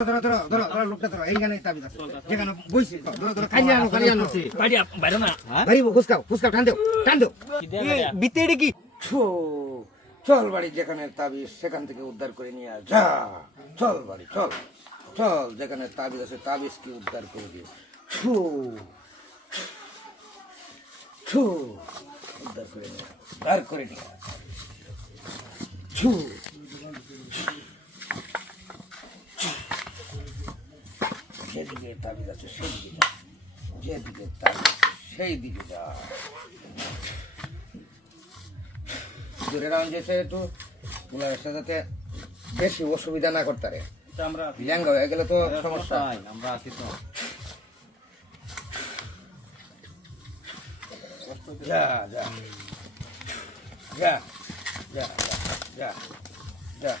ধরো ধরো ধরো ধরো লোকটা ধরো এইখানে তাবিজ আছে যেখানে বইছি ধরো ধরো খালি আনো বাড়ি বাইরে না বাড়ি খুসকাও টান দাও বিতেড়ে কি চল বাড়ি যেখানে তাবিজ সেখান থেকে উদ্ধার করে নিয়ে আয় যা চল বাড়ি চল চল যেখানে তাবিজ আছে তাবিজ কি উদ্ধার করে দিয়ে ছু ছু উদ্ধার করে নিয়ে উদ্ধার করে নিয়ে ছু যেদিকে তাবিজ আছে সেদিকে যা যেদিকে তাবিজ সেই দিকে যা দূরে রাউন্ড যেতে একটু যাতে বেশি অসুবিধা না করতে পারে আমরা ল্যাঙ্গা হয়ে গেলে তো সমস্যা আমরা আছি তো যা যা যা যা যা যা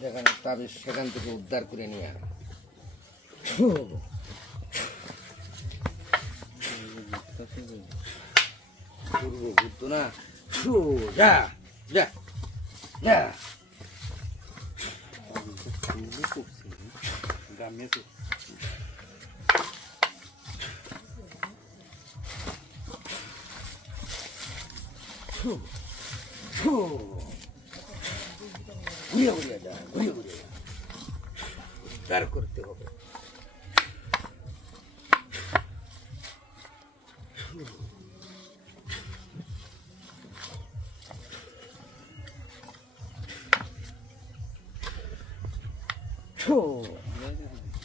যেখানে তাবিজ সেখান থেকে উদ্ধার করে নিয়ে আয় পূর্ব বুদ্ধ না যা যা যা ঘুরিয়ে ঘুরিয়ে যা ঘুরিয়ে ঘুরিয়ে যা উদ্ধার করতে হবে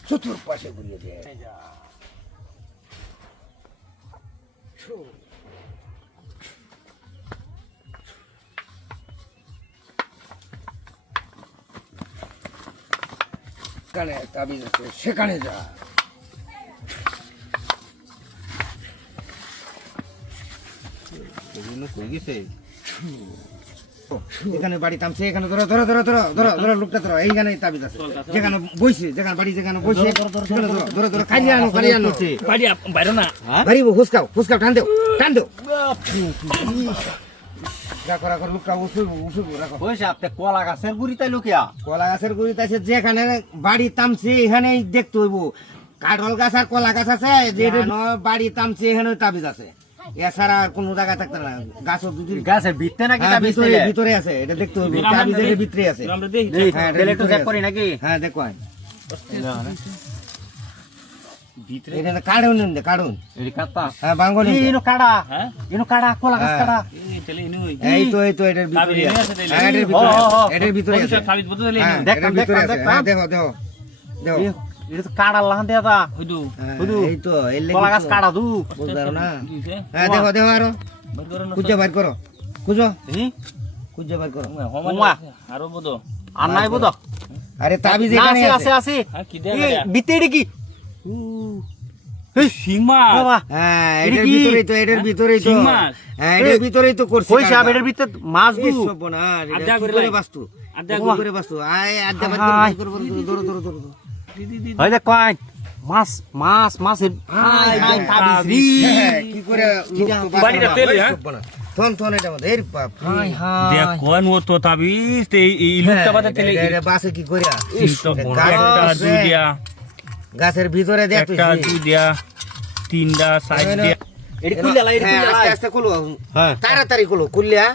চতুর্পাশে ঘুরিয়ে দেয় সেখানে তাবিজ আছে সেখানে যা এখানে বাড়ি থামছে এখানে ধরো ধরো ধরো ধরো ধরো ধরো লোকটা ধরো এইখানে তাবিজ আছে যেখানে বইছে যেখানে বাড়ি যেখানে বইছে ধরো ধরো খালি আনো বাড়ি বাইরে না বাড়ি খুসকাও টান দেও লোকটা রাখো কলা গাছের গুড়ি তাই লোকিয়া কলা গাছের গুড়িতে আছে যেখানে বাড়ি থামছে এখানেই দেখতে হইব কাঠল গাছ আর কলা গাছ আছে যে বাড়ি থামছে এখানে তাবিজ আছে এছাড়া কোন জায়গায় থাকতে না গাছের ভিতরে নাকি ভিতরে আছে এটা দেখতে হইব তাবিজের ভিতরে আছে আমরা দেখি করি নাকি হ্যাঁ দেখো এটা কাড়ুন কাড়ুন হ্যাঁ বাঙ্গলি কাড়া কলা গাছ কাড়া এই তো এটার ভিতরে এটার ভিতরে আছে দেখো দেখো এটা তো কাড়া লাহান দেয়া দা হুদু এই তো কলা গাছ কাড়া দু বুঝছো না হ্যাঁ দেখো দেখো আরো খুঁজে বাইর করো খুঁজো খুঁজে বাইর করো আরো বদো আর নাই বদো আরে তাবিজ এখানে আছে বিতেড়ে কি সিংমা হ্যাঁ এটার ভিতরেই তো হ্যাঁ এটার ভিতরেই তো করছি কই সাব এটার ভিতরে মাছ দু না এটা করে বাস্তু করে বাস্তু আয় আড্ডা বাদ করব ধরো হয় দেখ কয় মাছের কি করে বাড়িটা তেলে হ্যাঁ থন এটা মধ্যে এর বাপ দেখ কোন ও তো তাবিজ এই লুকটা বাদে তেলে এটা বাসে কি করিয়া গাছটা দুইয়া গাছের ভিতরে দেখ একটা দুইয়া তিনটা সাইড দিয়া এডি কুল্লা আস্তে খুলো তাড়াতাড়ি খুলো কুল্লা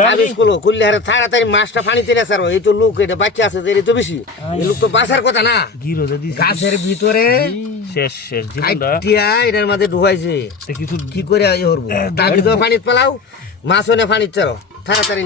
তাবিজ খুলো কুল্লা আরে তাড়াতাড়ি মাছটা পানি তেলে সারো এই তো লোক এটা বাচ্চা আছে এর তো বেশি এই লোক তো বাঁচার কথা না গিরো দিস গাছের ভিতরে শেষ জীবনটা আইটিয়া এটার মধ্যে ঢুকাইছে কিছু কি করে করবো তাবিজ পানিতে পালাও মাছও না পানিতে চারো তাড়াতাড়ি